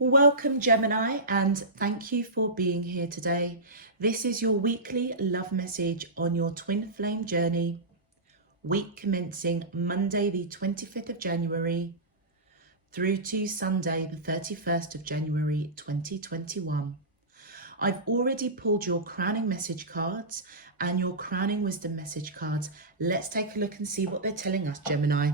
Welcome, Gemini, and thank you for being here today. This is your weekly love message on your twin flame journey, week commencing Monday, the 25th of January, through to Sunday, the 31st of January, 2021. I've already pulled your crowning message cards and your crowning wisdom message cards. Let's take a look and see what they're telling us, Gemini.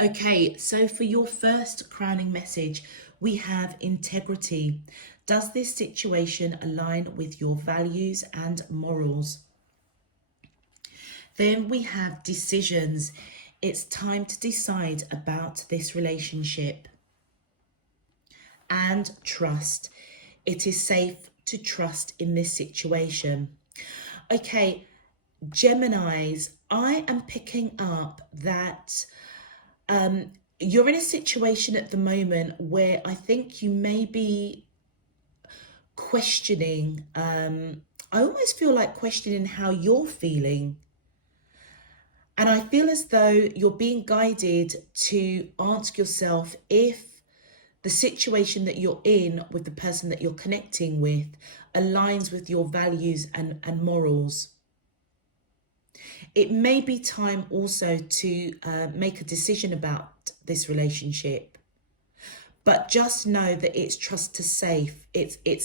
Okay, so for your first crowning message, we have integrity. Does this situation align with your values and morals? Then we have decisions. It's time to decide about this relationship. And trust. It is safe to trust in this situation. Okay, Geminis, I am picking up that you're in a situation at the moment where I think you may be questioning, I almost feel like questioning how you're feeling. And I feel as though you're being guided to ask yourself if the situation that you're in with the person that you're connecting with aligns with your values and morals. It may be time also to make a decision about this relationship, but just know that it's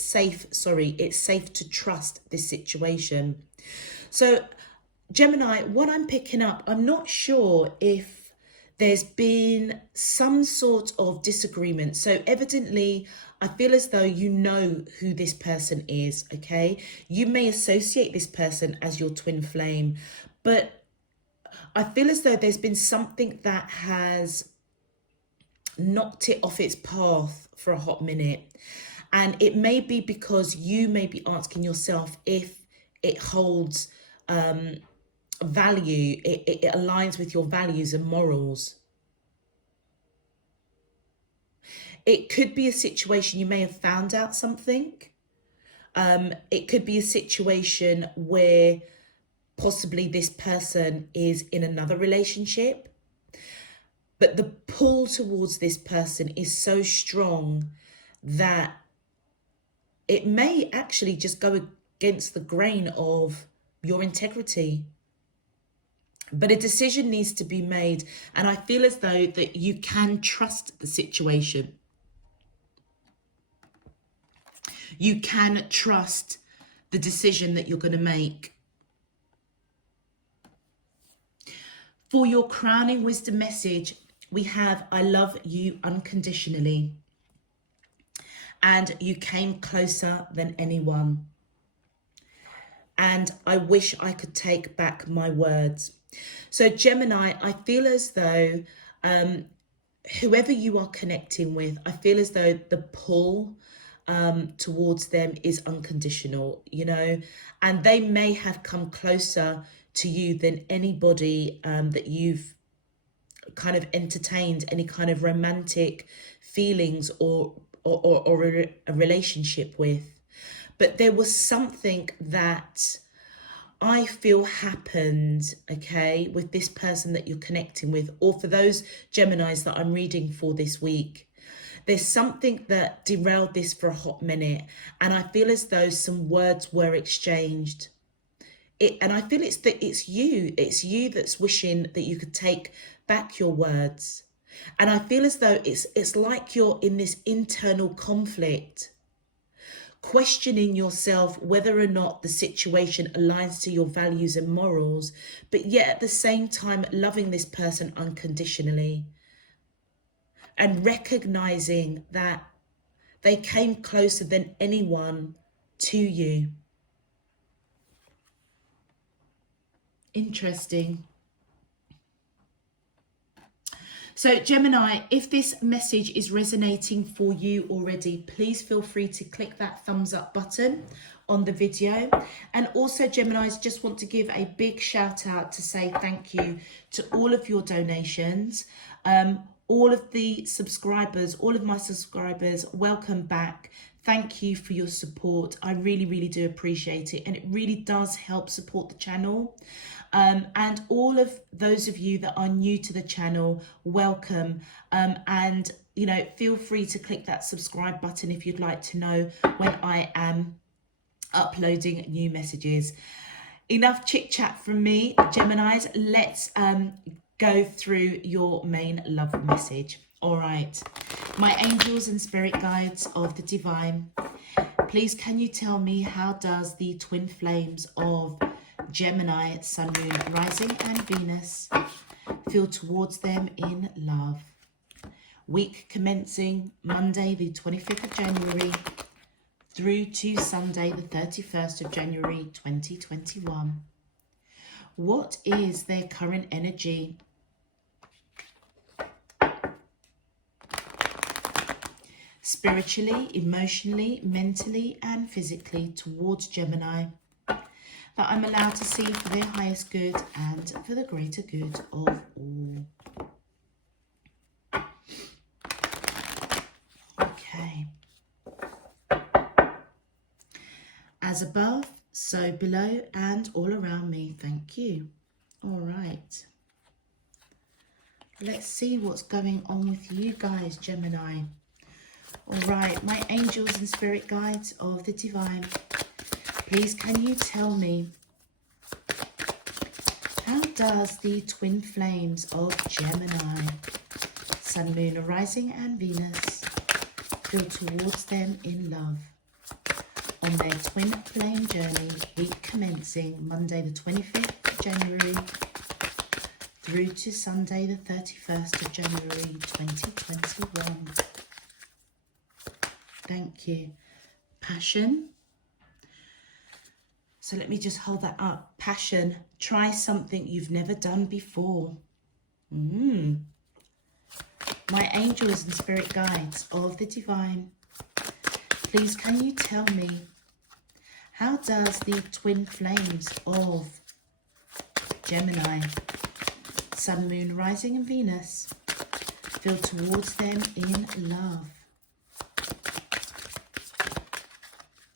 safe to trust this situation. So Gemini, what I'm picking up, I'm not sure if there's been some sort of disagreement. So evidently, I feel as though you know who this person is, okay? You may associate this person as your twin flame, but I feel as though there's been something that has knocked it off its path for a hot minute. And it may be because you may be asking yourself if it holds value, it aligns with your values and morals. It could be a situation you may have found out something. It could be a situation where possibly this person is in another relationship, but the pull towards this person is so strong that it may actually just go against the grain of your integrity. But a decision needs to be made, and I feel as though that you can trust the situation. You can trust the decision that you're going to make. For your crowning wisdom message, we have, I love you unconditionally. And you came closer than anyone. And I wish I could take back my words. So Gemini, I feel as though whoever you are connecting with, I feel as though the pull towards them is unconditional, you know, and they may have come closer to you than anybody that you've kind of entertained any kind of romantic feelings or a relationship with. But there was something that I feel happened, okay, with this person that you're connecting with, or for those Geminis that I'm reading for this week. There's something that derailed this for a hot minute, and I feel as though some words were exchanged. And I feel it's you that's wishing that you could take back your words. And I feel as though it's like you're in this internal conflict, questioning yourself whether or not the situation aligns to your values and morals, but yet at the same time loving this person unconditionally and recognizing that they came closer than anyone to you. Interesting. So Gemini, if this message is resonating for you already, please feel free to click that thumbs up button on the video. And also Geminis, just want to give a big shout out to say thank you to all of your donations. All of the subscribers, all of my subscribers, welcome back. thank you for your support. I really, really do appreciate it. And it really does help support the channel. And all of those of you that are new to the channel, welcome. And, you know, feel free to click that subscribe button if you'd like to know when I am uploading new messages. Enough chit chat from me, Geminis. Let's go through your main love message. All right. My angels and spirit guides of the divine, please can you tell me, how does the twin flames of Gemini, Sun, Moon, Rising and Venus feel towards them in love? Week commencing Monday the 25th of January through to Sunday the 31st of January 2021. What is their current energy? Spiritually, emotionally, mentally and physically towards Gemini, that I'm allowed to see for their highest good and for the greater good of all. Okay. As above, so below and all around me. Thank you. All right. Let's see what's going on with you guys, Gemini. All right, my angels and spirit guides of the divine, please can you tell me, how does the twin flames of Gemini, Sun, Moon, Rising and Venus feel towards them in love on their twin flame journey, week commencing Monday the 25th of January through to Sunday the 31st of January 2021. Thank you. Passion. So let me just hold that up. Passion. Try something you've never done before. My angels and spirit guides of the divine, please can you tell me, how does the twin flames of Gemini, Sun, Moon, Rising and Venus feel towards them in love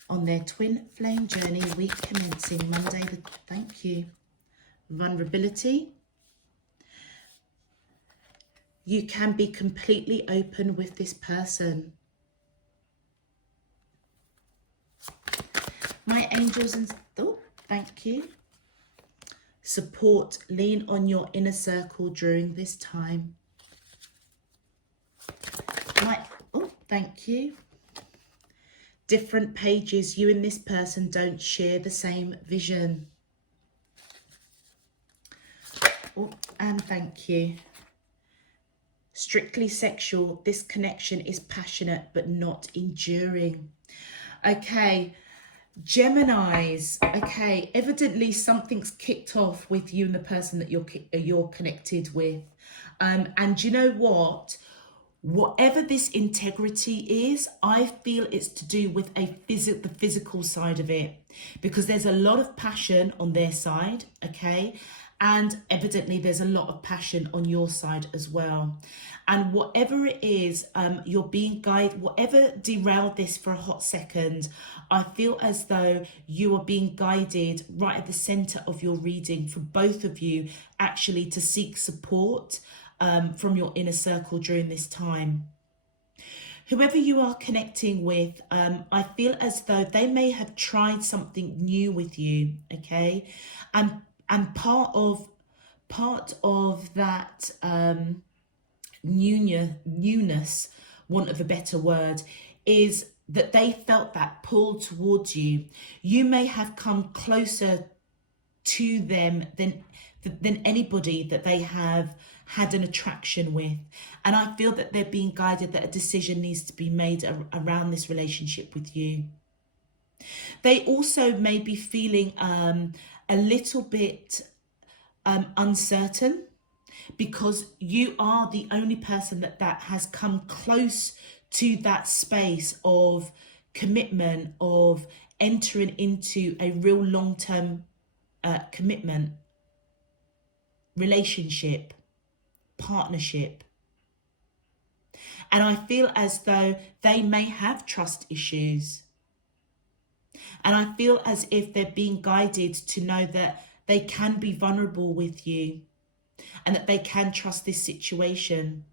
on their twin flame journey, week commencing Monday the, thank you. Vulnerability. You can be completely open with this person. My angels and, oh, thank you. Support, lean on your inner circle during this time. Oh, thank you. Different pages, you and this person don't share the same vision. Oh, and thank you. Strictly sexual, this connection is passionate but not enduring. Okay, Geminis. Okay, evidently something's kicked off with you and the person that you're connected with. And you know what? Whatever this integrity is, I feel it's to do with the physical side of it, because there's a lot of passion on their side, okay? And evidently there's a lot of passion on your side as well. And whatever it is, you're being guided, whatever derailed this for a hot second, I feel as though you are being guided right at the center of your reading for both of you actually to seek support from your inner circle during this time. Whoever you are connecting with, I feel as though they may have tried something new with you, okay? And part of that newness, want of a better word, is that they felt that pull towards you. You may have come closer to them than anybody that they have had an attraction with. And I feel that they're being guided that a decision needs to be made around this relationship with you. They also may be feeling a little bit uncertain, because you are the only person that has come close to that space of commitment, of entering into a real long-term commitment, relationship, partnership. And I feel as though they may have trust issues. And I feel as if they're being guided to know that they can be vulnerable with you and that they can trust this situation.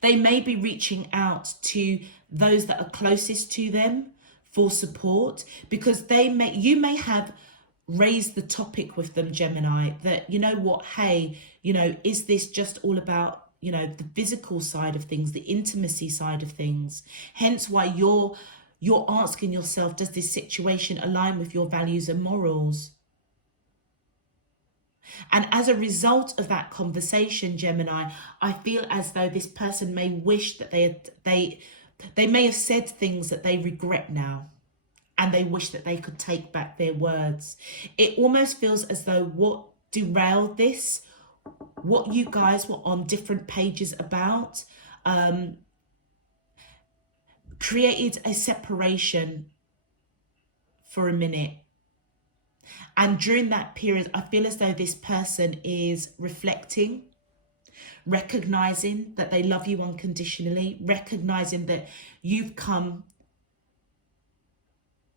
They may be reaching out to those that are closest to them for support, because you may have raised the topic with them, Gemini, that, you know what, hey, is this just all about, the physical side of things, the intimacy side of things? Hence why you're asking yourself, does this situation align with your values and morals? And as a result of that conversation, Gemini, I feel as though this person may wish that they may have said things that they regret now, and they wish that they could take back their words. It almost feels as though what derailed this, what you guys were on different pages about, created a separation for a minute. And during that period, I feel as though this person is reflecting, recognizing that they love you unconditionally, recognizing that you've come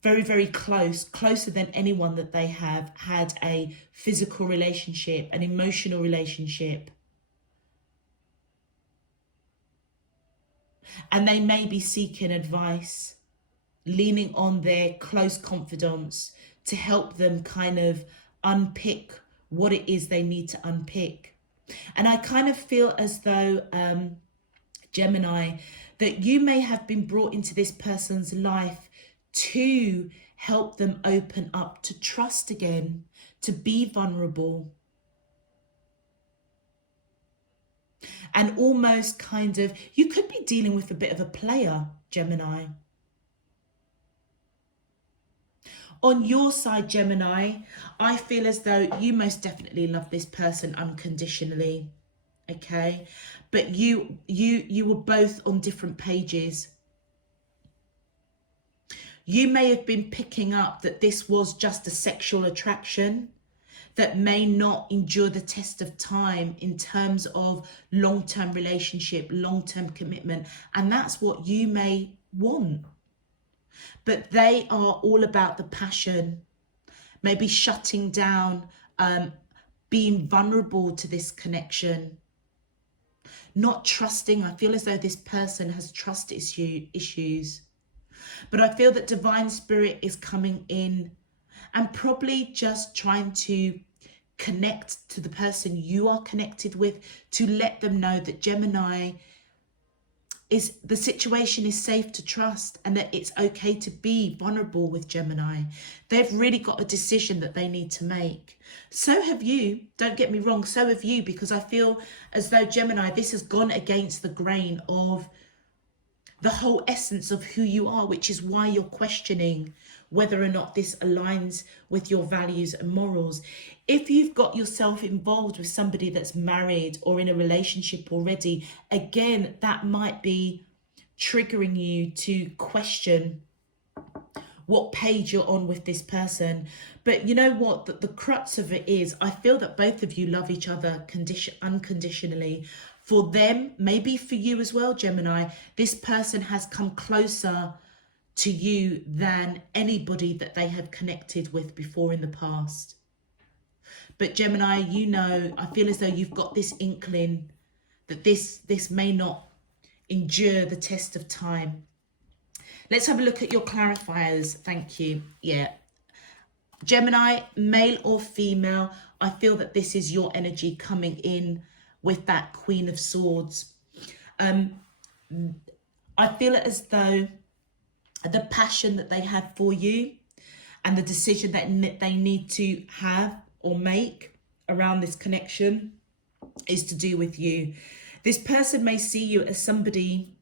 very, very close, closer than anyone that they have had a physical relationship, an emotional relationship. And they may be seeking advice, leaning on their close confidants to help them kind of unpick what it is they need to unpick. And I kind of feel as though, Gemini, that you may have been brought into this person's life to help them open up, to trust again, to be vulnerable. And almost kind of, you could be dealing with a bit of a player, Gemini. On your side, Gemini, I feel as though you most definitely love this person unconditionally, okay? But you were both on different pages. You may have been picking up that this was just a sexual attraction that may not endure the test of time in terms of long-term relationship, long-term commitment. And that's what you may want. But they are all about the passion, maybe shutting down, being vulnerable to this connection, not trusting. I feel as though this person has trust issues. But I feel that divine spirit is coming in and probably just trying to connect to the person you are connected with, to let them know that Gemini, the situation is safe to trust and that it's okay to be vulnerable with Gemini. They've really got a decision that they need to make. So have you, don't get me wrong, so have you, because I feel as though Gemini, this has gone against the grain of the whole essence of who you are, which is why you're questioning whether or not this aligns with your values and morals. If you've got yourself involved with somebody that's married or in a relationship already, again, that might be triggering you to question what page you're on with this person. But you know what? The crux of it is, I feel that both of you love each other unconditionally. For them, maybe for you as well, Gemini, this person has come closer to you than anybody that they have connected with before in the past. But Gemini, I feel as though you've got this inkling that this may not endure the test of time. Let's have a look at your clarifiers. Thank you. Yeah. Gemini, male or female, I feel that this is your energy coming in with that Queen of Swords. I feel it as though the passion that they have for you and the decision that they need to have or make around this connection is to do with you. This person may see you as somebody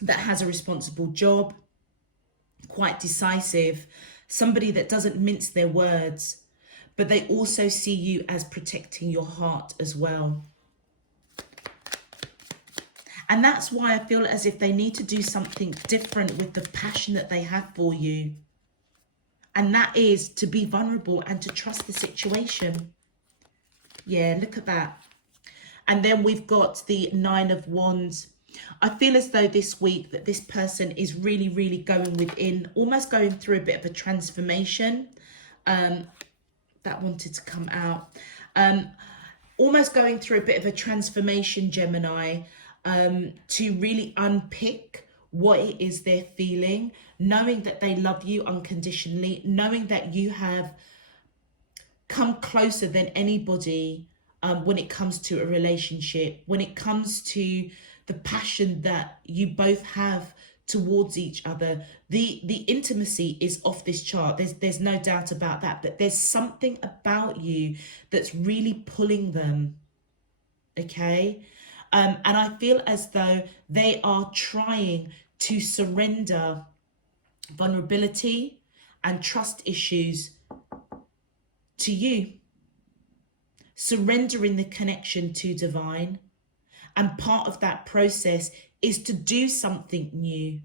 that has a responsible job, quite decisive, somebody that doesn't mince their words, but they also see you as protecting your heart as well. And that's why I feel as if they need to do something different with the passion that they have for you. And that is to be vulnerable and to trust the situation. Yeah, look at that. And then we've got the 9 of Wands. I feel as though this week that this person is really, really going within, almost going through a bit of a transformation. That wanted to come out. Almost going through a bit of a transformation, Gemini, to really unpick what it is they're feeling, knowing that they love you unconditionally, knowing that you have come closer than anybody when it comes to a relationship, when it comes to the passion that you both have towards each other. The intimacy is off this chart. There's no doubt about that, but there's something about you that's really pulling them. Okay. And I feel as though they are trying to surrender vulnerability and trust issues to you, surrendering the connection to divine. And part of that process is to do something new,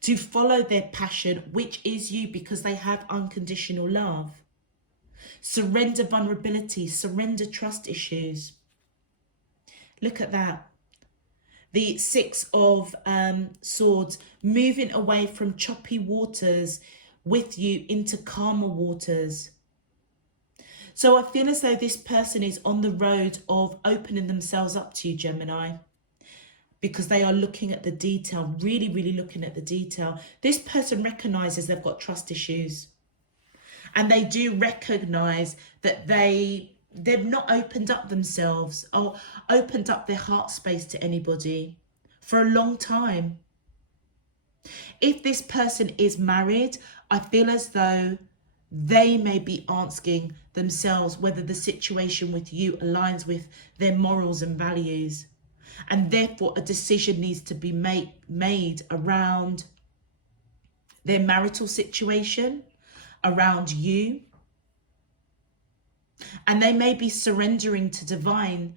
to follow their passion, which is you, because they have unconditional love. Surrender vulnerability, surrender trust issues. Look at that. The Six of Swords, moving away from choppy waters with you into calmer waters. So I feel as though this person is on the road of opening themselves up to you, Gemini, because they are looking at the detail, really, really looking at the detail. This person recognizes they've got trust issues, and they do recognize that they've not opened up themselves or opened up their heart space to anybody for a long time. If this person is married, I feel as though they may be asking themselves whether the situation with you aligns with their morals and values. And therefore a decision needs to be made around their marital situation, around you. And they may be surrendering to divine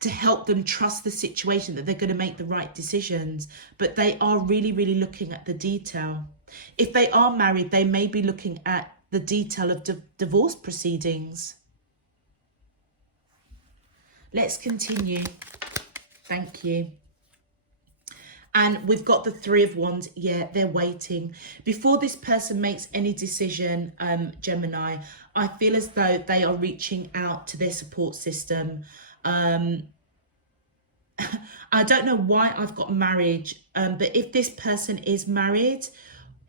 to help them trust the situation, that they're going to make the right decisions. But they are really, really looking at the detail. If they are married, they may be looking at the detail of divorce proceedings. Let's continue. Thank you. And we've got the Three of Wands. Yeah, they're waiting. Before this person makes any decision, Gemini, I feel as though they are reaching out to their support system. I don't know why I've got marriage, but if this person is married,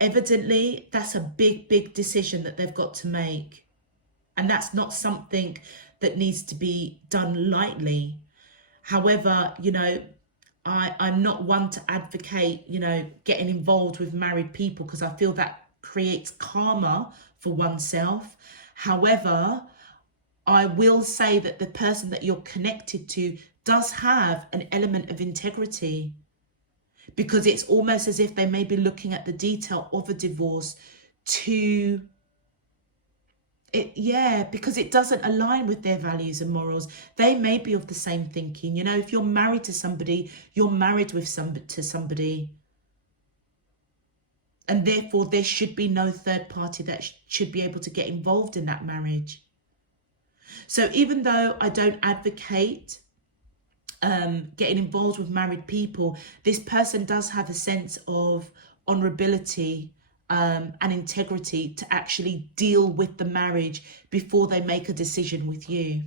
evidently that's a big, big decision that they've got to make. And that's not something that needs to be done lightly. However, you know, I'm not one to advocate, you know, getting involved with married people, because I feel that creates karma for oneself. However, I will say that the person that you're connected to does have an element of integrity, because it's almost as if they may be looking at the detail of a divorce to it. Yeah, because it doesn't align with their values and morals. They may be of the same thinking. You know, if you're married to somebody, you're married with somebody. And therefore there should be no third party that should be able to get involved in that marriage. So even though I don't advocate getting involved with married people, this person does have a sense of honorability and integrity to actually deal with the marriage before they make a decision with you.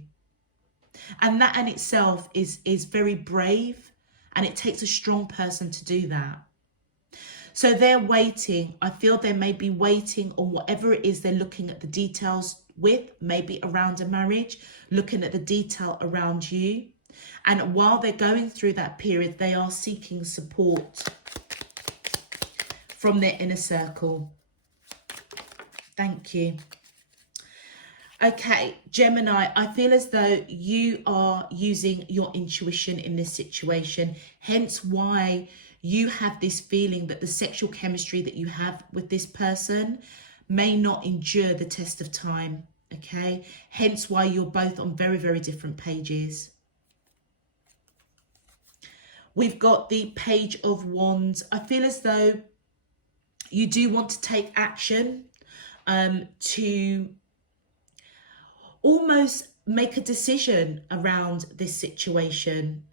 And that in itself is very brave, and it takes a strong person to do that. So they're waiting. I feel they may be waiting on whatever it is they're looking at the details with, maybe around a marriage, looking at the detail around you. And while they're going through that period, they are seeking support from their inner circle. Thank you. Okay, Gemini, I feel as though you are using your intuition in this situation, hence why you have this feeling that the sexual chemistry that you have with this person may not endure the test of time, okay? Hence why you're both on very, very different pages. We've got the Page of Wands. I feel as though you do want to take action to almost make a decision around this situation.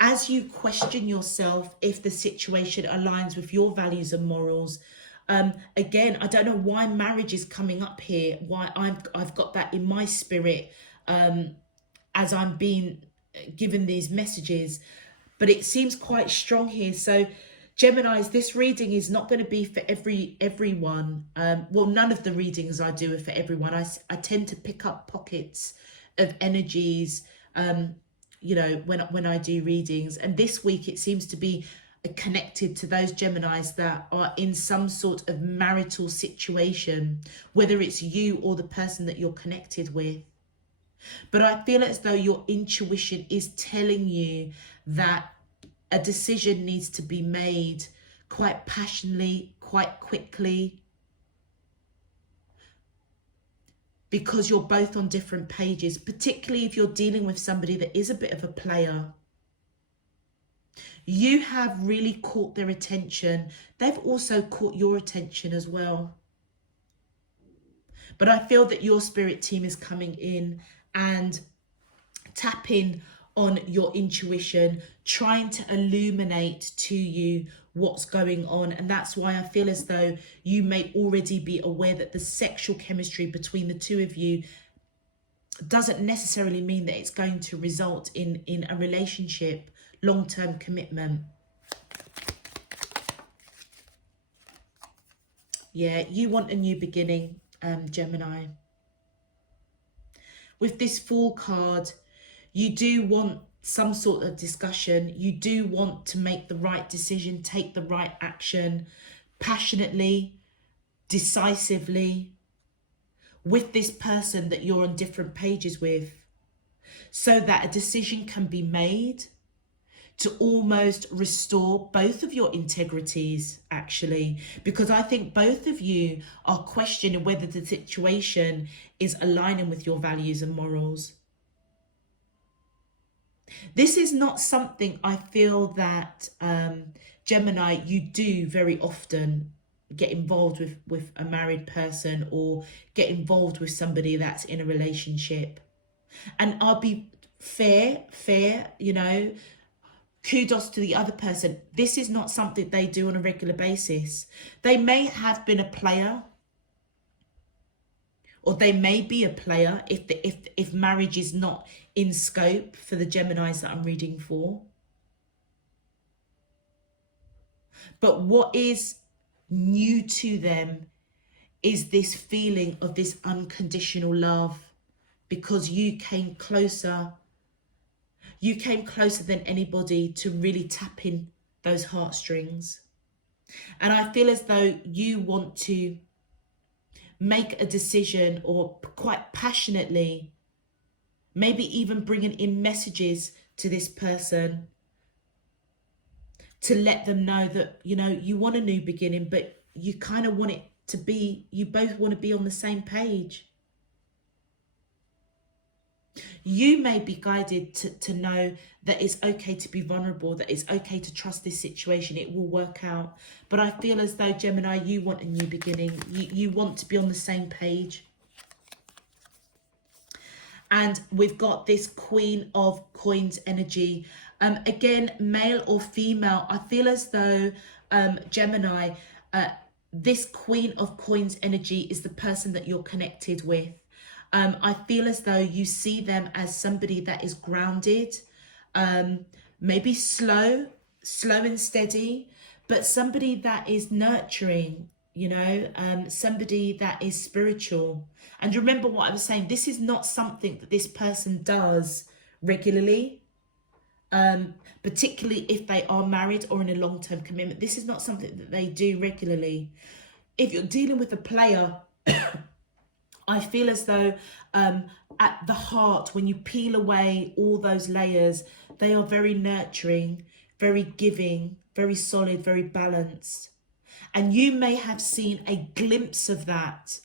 as you question yourself if the situation aligns with your values and morals. Again, I don't know why marriage is coming up here, why I've got that in my spirit as I'm being given these messages, but it seems quite strong here. So Geminis, this reading is not going to be for everyone. Well, none of the readings I do are for everyone. I tend to pick up pockets of energies, you know, when I do readings. And this week it seems to be connected to those Geminis that are in some sort of marital situation, whether it's you or the person that you're connected with. But I feel as though your intuition is telling you that a decision needs to be made quite passionately, quite quickly, because you're both on different pages, particularly if you're dealing with somebody that is a bit of a player. You have really caught their attention. They've also caught your attention as well. But I feel that your spirit team is coming in and tapping on your intuition, trying to illuminate to you what's going on. And that's why I feel as though you may already be aware that the sexual chemistry between the two of you doesn't necessarily mean that it's going to result in a relationship, long-term commitment. Yeah, you want a new beginning, Gemini. With this Fool card, you do want some sort of discussion. You do want to make the right decision, take the right action, passionately, decisively, with this person that you're on different pages with, so that a decision can be made to almost restore both of your integrities, actually, because I think both of you are questioning whether the situation is aligning with your values and morals. This is not something I feel that Gemini, you do very often get involved with a married person or get involved with somebody that's in a relationship. And I'll be fair, you know, kudos to the other person. This is not something they do on a regular basis. They may have been a player, or they may be a player if marriage is not in scope for the Geminis that I'm reading for. But what is new to them is this feeling of this unconditional love, because you came closer. You came closer than anybody to really tap in those heartstrings. And I feel as though you want to make a decision, or quite passionately, maybe even bringing in messages to this person to let them know that, you know, you want a new beginning, but you kind of want it to be, you both want to be on the same page. You may be guided to know that it's okay to be vulnerable, that it's okay to trust this situation, it will work out. But I feel as though, Gemini, you want a new beginning. You want to be on the same page. And we've got this Queen of Coins energy. Again, male or female, I feel as though, Gemini, this Queen of Coins energy is the person that you're connected with. I feel as though you see them as somebody that is grounded, maybe slow and steady, but somebody that is nurturing, you know, somebody that is spiritual. And remember what I was saying, this is not something that this person does regularly, particularly if they are married or in a long-term commitment. This is not something that they do regularly. If you're dealing with a player, I feel as though at the heart, when you peel away all those layers, they are very nurturing, very giving, very solid, very balanced. And you may have seen a glimpse of that,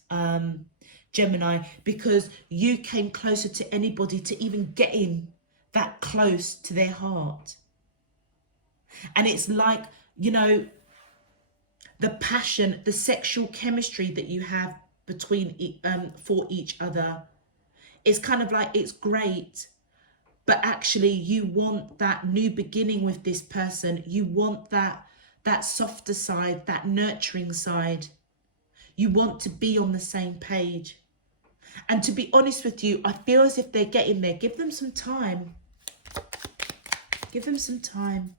Gemini, because you came closer to anybody to even getting that close to their heart. And it's like, you know, the passion, the sexual chemistry that you have between for each other, it's kind of like, it's great, but actually you want that new beginning with this person. You want that softer side, that nurturing side. You want to be on the same page. And to be honest with you, I feel as if they're getting there. Give them some time. Give them some time.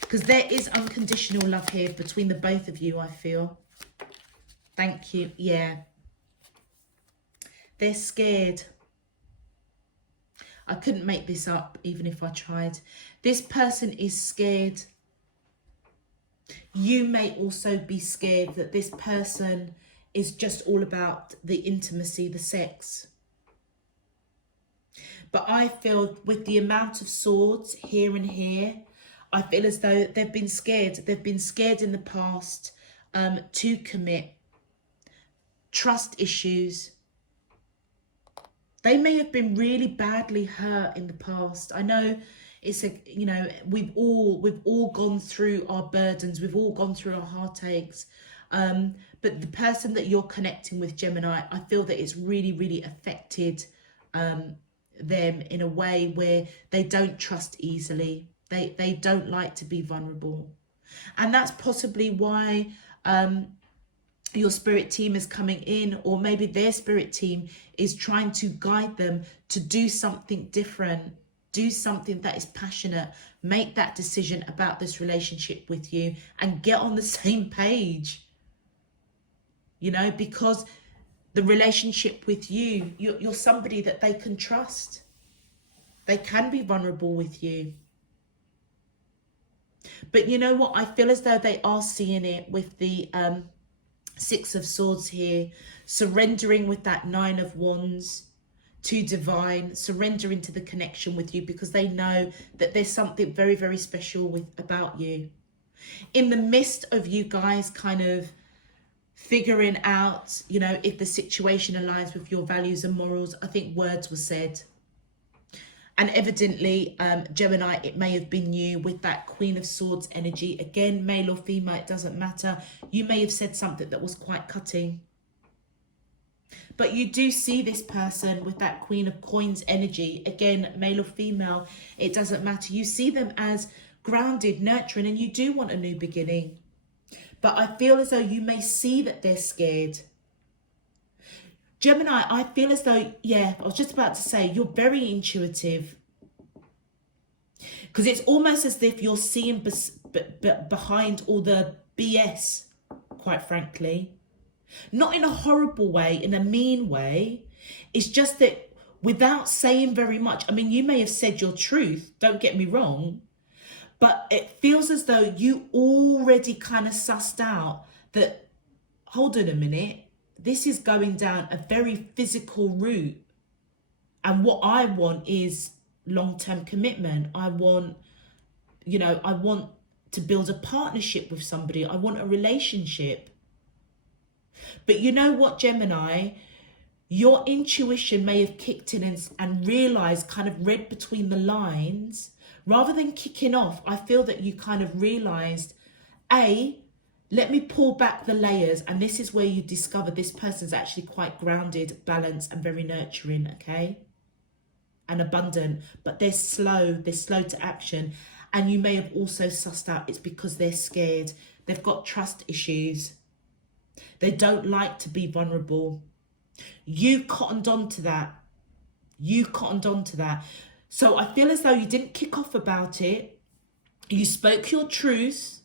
Because there is unconditional love here between the both of you, I feel. Thank you. Yeah. They're scared. I couldn't make this up even if I tried. This person is scared. You may also be scared that this person is just all about the intimacy, the sex. But I feel with the amount of swords here and here, I feel as though they've been scared. They've been scared in the past to commit. Trust issues. They may have been really badly hurt in the past. I know it's a, you know, we've all gone through our burdens. We've all gone through our heartaches. But the person that you're connecting with, Gemini, I feel that it's really, really affected them in a way where they don't trust easily. They don't like to be vulnerable. And that's possibly why your spirit team is coming in, or maybe their spirit team is trying to guide them to do something different, do something that is passionate, make that decision about this relationship with you and get on the same page. You know, because the relationship with you, you're somebody that they can trust. They can be vulnerable with you. But you know what? I feel as though they are seeing it with the Six of Swords here, surrendering with that Nine of Wands to divine, surrendering to the connection with you because they know that there's something very, very special about you. In the midst of you guys kind of figuring out, you know, if the situation aligns with your values and morals, I think words were said. And evidently, Gemini, it may have been you with that Queen of Swords energy. Again, male or female, it doesn't matter. You may have said something that was quite cutting. But you do see this person with that Queen of Coins energy. Again, male or female, it doesn't matter. You see them as grounded, nurturing, and you do want a new beginning. But I feel as though you may see that they're scared. Gemini, I feel as though, yeah, I was just about to say, you're very intuitive. Because it's almost as if you're seeing behind all the BS, quite frankly. Not in a horrible way, in a mean way. It's just that without saying very much, I mean, you may have said your truth, don't get me wrong, but it feels as though you already kind of sussed out that, hold on a minute, this is going down a very physical route. And what I want is long-term commitment. I want, you know, I want to build a partnership with somebody. I want a relationship. But you know what, Gemini? Your intuition may have kicked in and realized, kind of read between the lines. Rather than kicking off, I feel that you kind of realized, let me pull back the layers. And this is where you discover this person's actually quite grounded, balanced, and very nurturing, okay? And abundant. But they're slow to action. And you may have also sussed out it's because they're scared. They've got trust issues. They don't like to be vulnerable. You cottoned on to that. You cottoned on to that. So I feel as though you didn't kick off about it. You spoke your truth.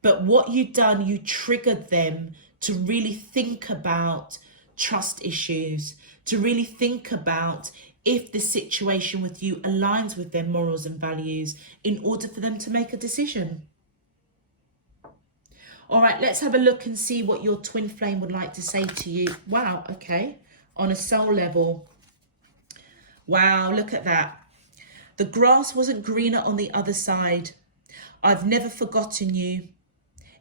But what you've done, you triggered them to really think about trust issues, to really think about if the situation with you aligns with their morals and values in order for them to make a decision. All right, let's have a look and see what your twin flame would like to say to you. Wow, okay. On a soul level. Wow, look at that. The grass wasn't greener on the other side. I've never forgotten you,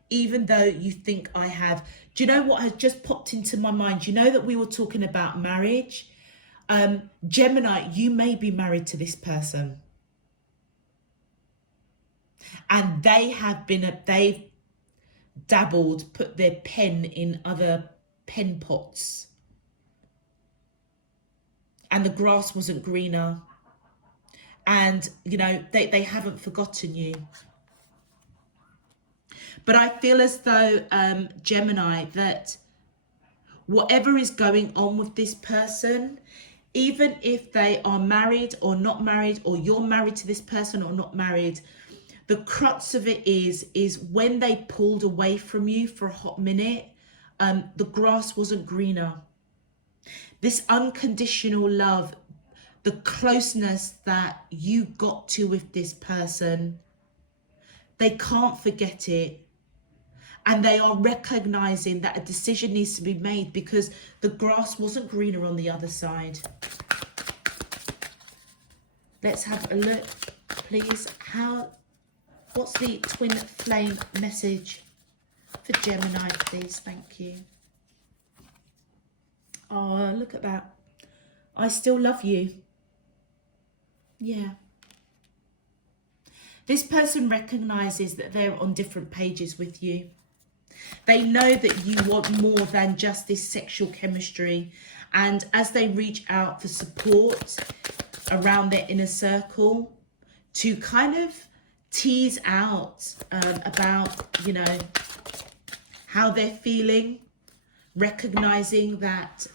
even though you think I have. Do you know what has just popped into my mind? You know that we were talking about marriage? Gemini, you may be married to this person. And they've dabbled, put their pen in other pen pots. And the grass wasn't greener. And, you know, they haven't forgotten you. But I feel as though, Gemini, that whatever is going on with this person, even if they are married or not married, or you're married to this person or not married, the crux of it is when they pulled away from you for a hot minute, the grass wasn't greener. This unconditional love, the closeness that you got to with this person, they can't forget it. And they are recognizing that a decision needs to be made because the grass wasn't greener on the other side. Let's have a look, please. What's the twin flame message for Gemini, please? Thank you. Oh, look at that. I still love you. Yeah. This person recognizes that they're on different pages with you. They know that you want more than just this sexual chemistry. And as they reach out for support around their inner circle to kind of tease out about, you know, how they're feeling, recognizing that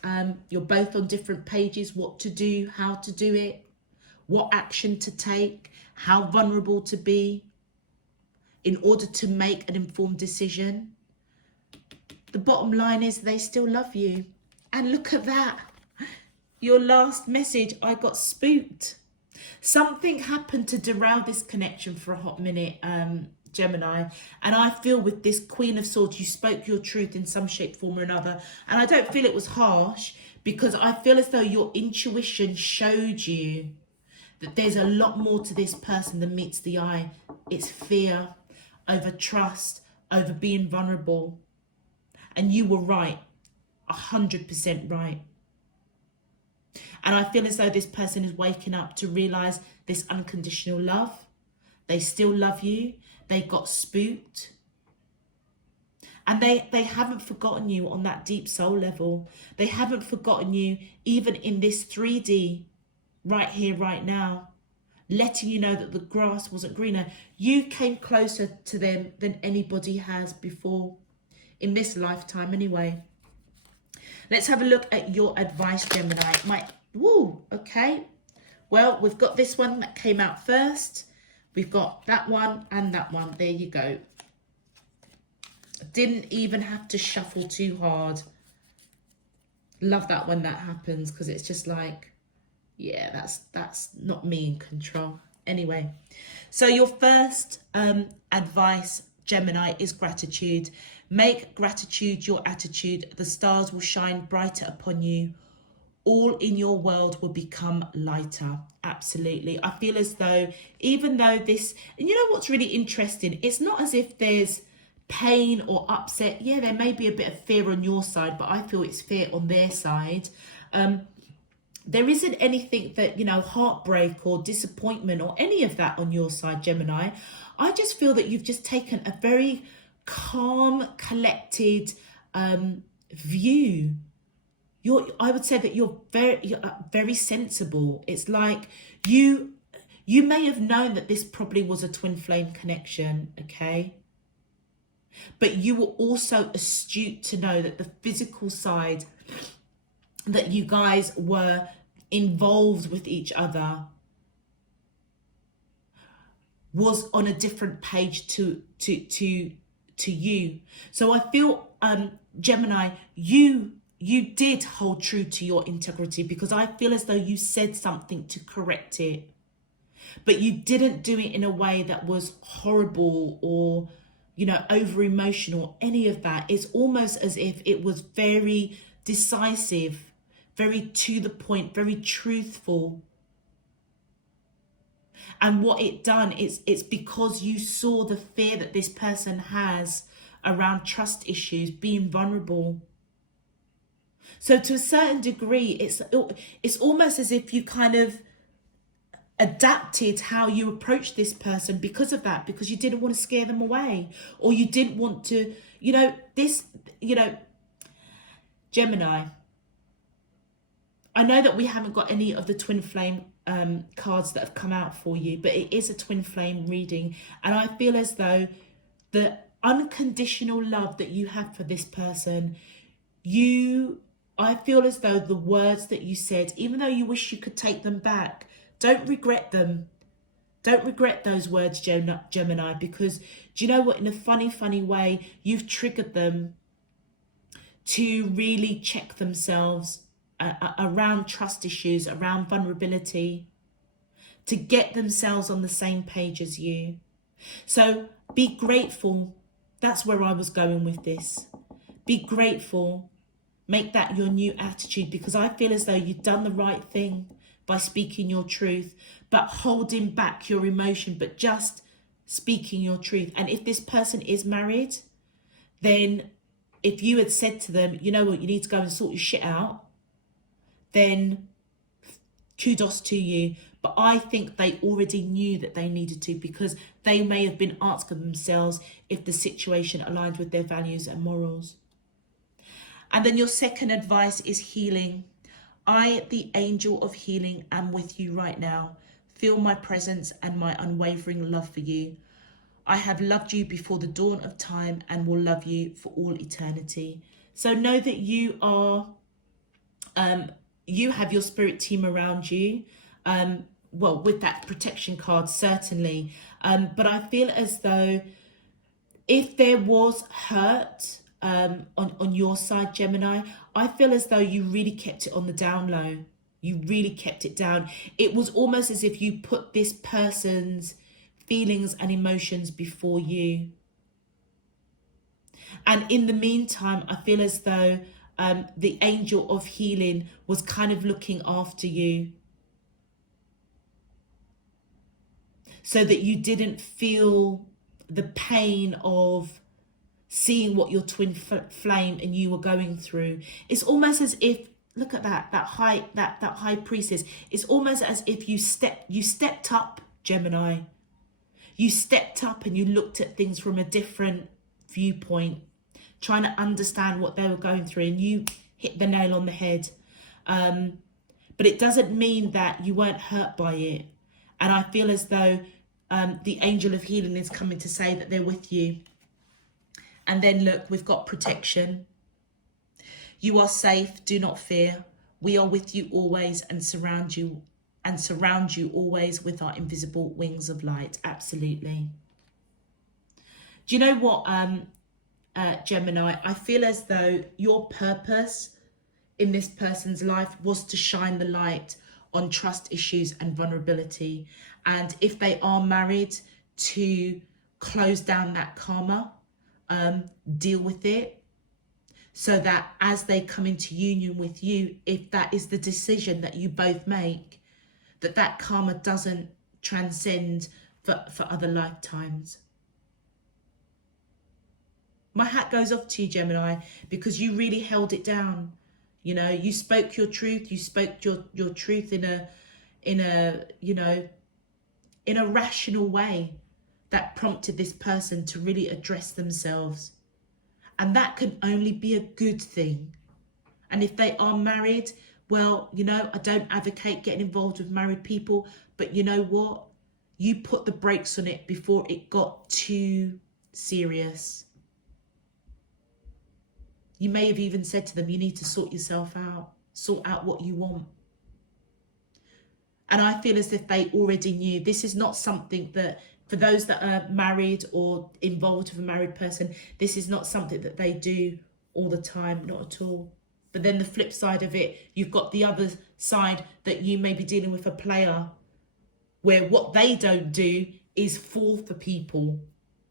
you're both on different pages, what to do, how to do it, what action to take, how vulnerable to be in order to make an informed decision. The bottom line is they still love you. And look at that. Your last message, I got spooked. Something happened to derail this connection for a hot minute, Gemini. And I feel with this Queen of Swords, you spoke your truth in some shape, form or another. And I don't feel it was harsh, because I feel as though your intuition showed you that there's a lot more to this person than meets the eye. It's fear over trust, over being vulnerable. And you were right, 100% right. And I feel as though this person is waking up to realize this unconditional love. They still love you. They got spooked. And they haven't forgotten you on that deep soul level. They haven't forgotten you even in this 3D, right here, right now, letting you know that the grass wasn't greener. You came closer to them than anybody has before. In this lifetime anyway. Let's have a look at your advice, Gemini. Okay. Well, we've got this one that came out first. We've got that one and that one. There you go. Didn't even have to shuffle too hard. Love that when that happens, because it's just like, yeah, that's not me in control. Anyway, so your first advice, Gemini, is gratitude. Make gratitude your attitude. The stars will shine brighter upon you. All in your world will become lighter. Absolutely. I feel as though, even though this, and you know what's really interesting? It's not as if there's pain or upset. Yeah, there may be a bit of fear on your side, but I feel it's fear on their side. There isn't anything that, you know, heartbreak or disappointment or any of that on your side, Gemini. I just feel that you've just taken a very calm, collected view. I would say that you're very sensible. It's like you may have known that this probably was a twin flame connection, okay? But you were also astute to know that the physical side, that you guys were involved with each other, was on a different page to you. So I feel, Gemini, you did hold true to your integrity, because I feel as though you said something to correct it, but you didn't do it in a way that was horrible or, you know, over emotional, any of that. It's almost as if it was very decisive, very to the point, very truthful. And what it done is, it's because you saw the fear that this person has around trust issues, being vulnerable. So to a certain degree, it's almost as if you kind of adapted how you approach this person because of that, because you didn't want to scare them away, or you didn't want to, Gemini, I know that we haven't got any of the twin flame cards that have come out for you, but it is a twin flame reading, and I feel as though the unconditional love that you have for this person, I feel as though the words that you said, even though you wish you could take them back, don't regret them. Don't regret those words, Gemini, because do you know what? In a funny way, you've triggered them to really check themselves around trust issues, around vulnerability, to get themselves on the same page as you. So be grateful. That's where I was going with this. Be grateful. Make that your new attitude, because I feel as though you've done the right thing by speaking your truth, but holding back your emotion, but just speaking your truth. And if this person is married, then if you had said to them, you know what, you need to go and sort your shit out, then kudos to you. But I think they already knew that they needed to, because they may have been asking themselves if the situation aligned with their values and morals. And then your second advice is healing. I, the angel of healing, am with you right now. Feel my presence and my unwavering love for you. I have loved you before the dawn of time and will love you for all eternity. So know that you are, you have your spirit team around you. Well, with that protection card, certainly. But I feel as though if there was hurt on your side, Gemini, I feel as though you really kept it on the down low. You really kept it down. It was almost as if you put this person's feelings and emotions before you. And in the meantime, I feel as though the angel of healing was kind of looking after you, so that you didn't feel the pain of seeing what your twin flame and you were going through. It's almost as if, look at that high priestess. It's almost as if you stepped up, Gemini. You stepped up and you looked at things from a different viewpoint, trying to understand what they were going through, and you hit the nail on the head. But it doesn't mean that you weren't hurt by it. And I feel as though the angel of healing is coming to say that they're with you. And then look, we've got protection. You are safe, do not fear. We are with you always and surround you always with our invisible wings of light. Absolutely. Do you know what, Gemini? I feel as though your purpose in this person's life was to shine the light on trust issues and vulnerability. And if they are married, to close down that karma, deal with it, so that as they come into union with you, if that is the decision that you both make, that karma doesn't transcend for other lifetimes. My hat goes off to you, Gemini, because you really held it down. You know, you spoke your truth. You spoke your truth in a rational way that prompted this person to really address themselves. And that can only be a good thing. And if they are married, well, you know, I don't advocate getting involved with married people, but you know what? You put the brakes on it before it got too serious. You may have even said to them, you need to sort yourself out, sort out what you want. And I feel as if they already knew. This is not something that, for those that are married or involved with a married person, this is not something that they do all the time, not at all. But then the flip side of it, you've got the other side that you may be dealing with a player where what they don't do is fall for people.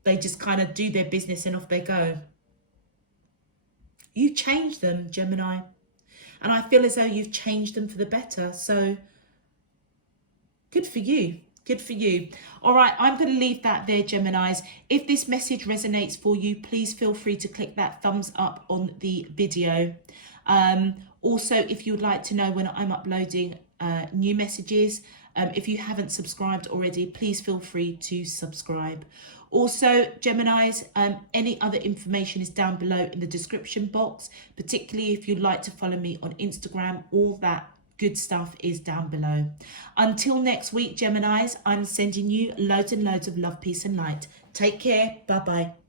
They just kind of do their business and off they go. You changed them, Gemini. And I feel as though you've changed them for the better. So good for you. Good for you. All right, I'm going to leave that there, Geminis. If this message resonates for you, please feel free to click that thumbs up on the video. Also, if you would like to know when I'm uploading new messages, if you haven't subscribed already, please feel free to subscribe. Also, Geminis, any other information is down below in the description box, particularly if you'd like to follow me on Instagram. All that good stuff is down below. Until next week, Geminis, I'm sending you loads and loads of love, peace and light. Take care. Bye-bye.